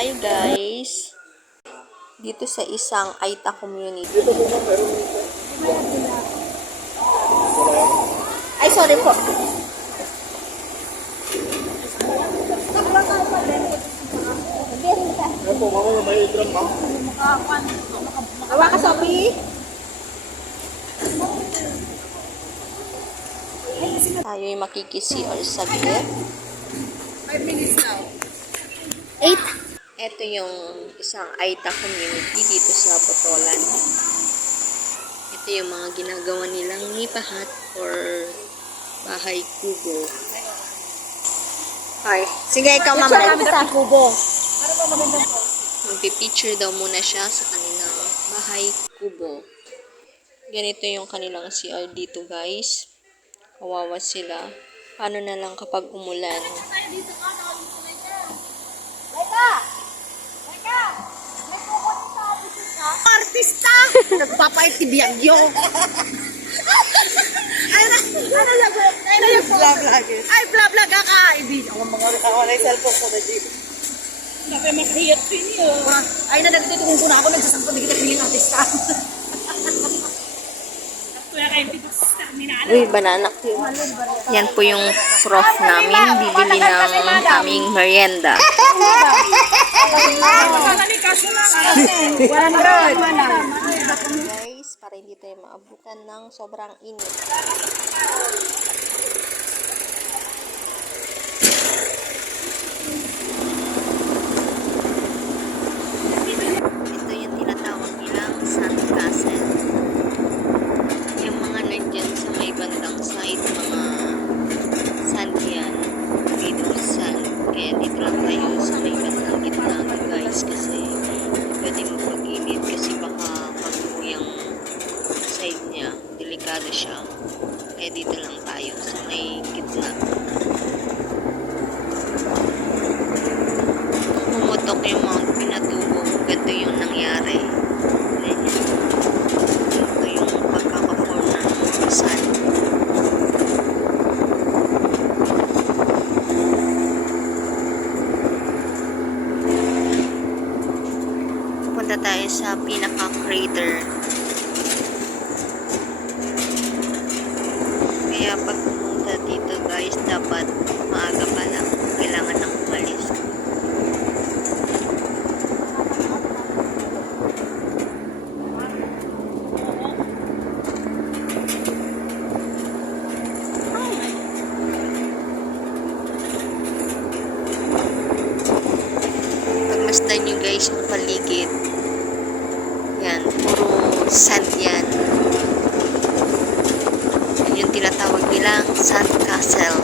tayo guys. Dito sa isang Aita community. Ay, sorry po. Awa ka, Sophie. Tayo'y makikisiol saglit. 5 minutes now. 8. Ito yung isang Aita community dito sa Botolan. Ito yung mga ginagawa nilang nipahat or bahay kubo. Hi. Sige, ikaw mamaya. Sa kubo. Magpipicture daw muna siya sa kanilang bahay kubo. Ganito yung kanilang CR dito guys. Kawawa sila. Paano na lang kapag umulan? Artista! Nagpapait si Biagyo. Ay, vlog ka. Ibig ako mga wala yung cellphone ko na dito. Sabi makahiyat ko niyo. Ay, na nagtutungin ko na ako. Nagsasangkot na kita piling artista. Uy, banana ko. Yan po yung prof namin. Bibili ng aming merienda. 100. Guys, para hindi tayo maabutan ng sobrang init. Ito yung tinatawag nilang sandcastle. Yung mga nandyan sa may bandang side, mga sand yan. Dito sand. Kaya dito lang tayo sa may bandang gitna guys kasi pwede mo pag-init kasi baka mabuo yung side niya. Delikado siya. Kaya dito lang tayo sa may gitna. Pumutok yung Mount Pinatubo. Ganito yung nangyari. Ito yung pagkakaform ng sand. Punta tayo sa pinaka-crater. Kaya pag pumunta dito guys, dapat maaga pa lang. Kailangan nang umalis. Pagmasdan nyo guys yung paligid. Yan, puro sand yan. Yan yung tinatawag nilang sand castle.